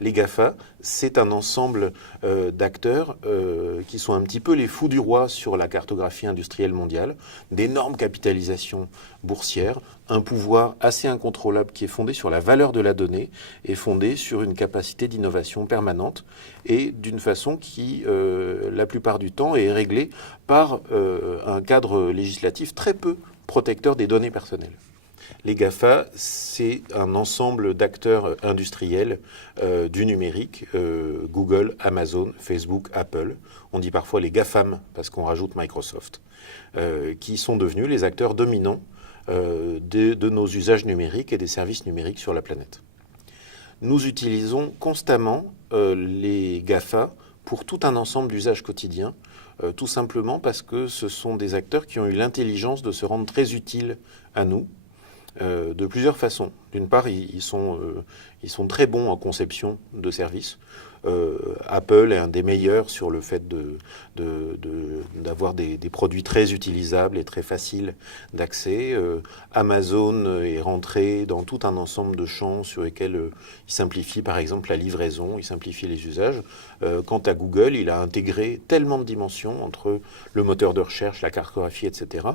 Les GAFA, c'est un ensemble d'acteurs qui sont un petit peu les fous du roi sur la cartographie industrielle mondiale, d'énormes capitalisations boursières, un pouvoir assez incontrôlable qui est fondé sur la valeur de la donnée et fondé sur une capacité d'innovation permanente et d'une façon qui, la plupart du temps, est réglée par un cadre législatif très peu protecteur des données personnelles. Les GAFA, c'est un ensemble d'acteurs industriels du numérique, Google, Amazon, Facebook, Apple. On dit parfois les GAFAM parce qu'on rajoute Microsoft, qui sont devenus les acteurs dominants de nos usages numériques et des services numériques sur la planète. Nous utilisons constamment les GAFA pour tout un ensemble d'usages quotidiens, tout simplement parce que ce sont des acteurs qui ont eu l'intelligence de se rendre très utiles à nous, de plusieurs façons. D'une part, ils sont très bons en conception de services. Apple est un des meilleurs sur le fait d'avoir des produits très utilisables et très faciles d'accès. Amazon est rentré dans tout un ensemble de champs sur lesquels il simplifie par exemple la livraison, il simplifie les usages. Quant à Google, il a intégré tellement de dimensions entre le moteur de recherche, la cartographie, etc.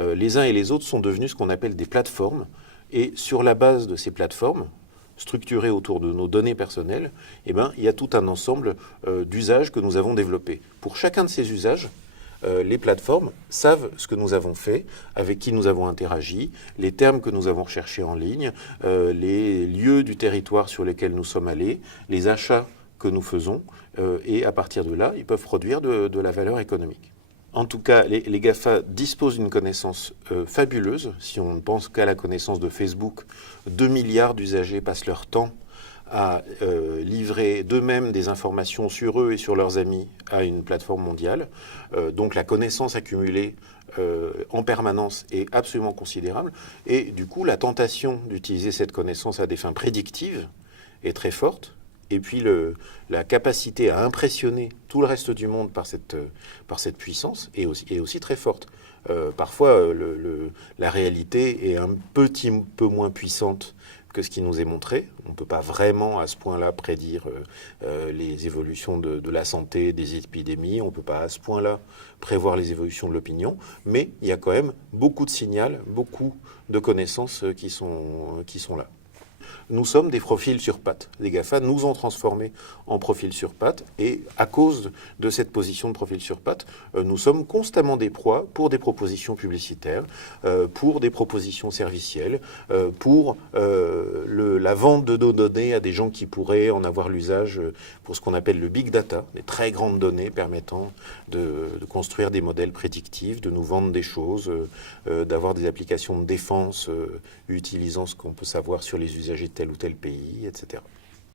Les uns et les autres sont devenus ce qu'on appelle des plateformes. Et sur la base de ces plateformes, structurées autour de nos données personnelles, eh ben, il y a tout un ensemble d'usages que nous avons développés. Pour chacun de ces usages, les plateformes savent ce que nous avons fait, avec qui nous avons interagi, les termes que nous avons recherchés en ligne, les lieux du territoire sur lesquels nous sommes allés, les achats que nous faisons, et à partir de là, ils peuvent produire de la valeur économique. En tout cas, les GAFA disposent d'une connaissance fabuleuse. Si on ne pense qu'à la connaissance de Facebook, 2 milliards d'usagers passent leur temps à livrer d'eux-mêmes des informations sur eux et sur leurs amis à une plateforme mondiale. Donc la connaissance accumulée en permanence est absolument considérable. Et du coup, la tentation d'utiliser cette connaissance à des fins prédictives est très forte. Et puis la capacité à impressionner tout le reste du monde par cette puissance est aussi très forte. Parfois, la réalité est un petit peu moins puissante que ce qui nous est montré. On ne peut pas vraiment à ce point-là prédire les évolutions de la santé, des épidémies. On ne peut pas à ce point-là prévoir les évolutions de l'opinion. Mais il y a quand même beaucoup de signaux, beaucoup de connaissances qui sont là. Nous sommes des profils sur pattes. Les GAFA nous ont transformés en profils sur pattes et à cause de cette position de profil sur pattes, nous sommes constamment des proies pour des propositions publicitaires, pour des propositions servicielles, pour la vente de nos données à des gens qui pourraient en avoir l'usage pour ce qu'on appelle le big data, des très grandes données permettant de construire des modèles prédictifs, de nous vendre des choses, d'avoir des applications de défense utilisant ce qu'on peut savoir sur les usagers de tel ou tel pays, etc.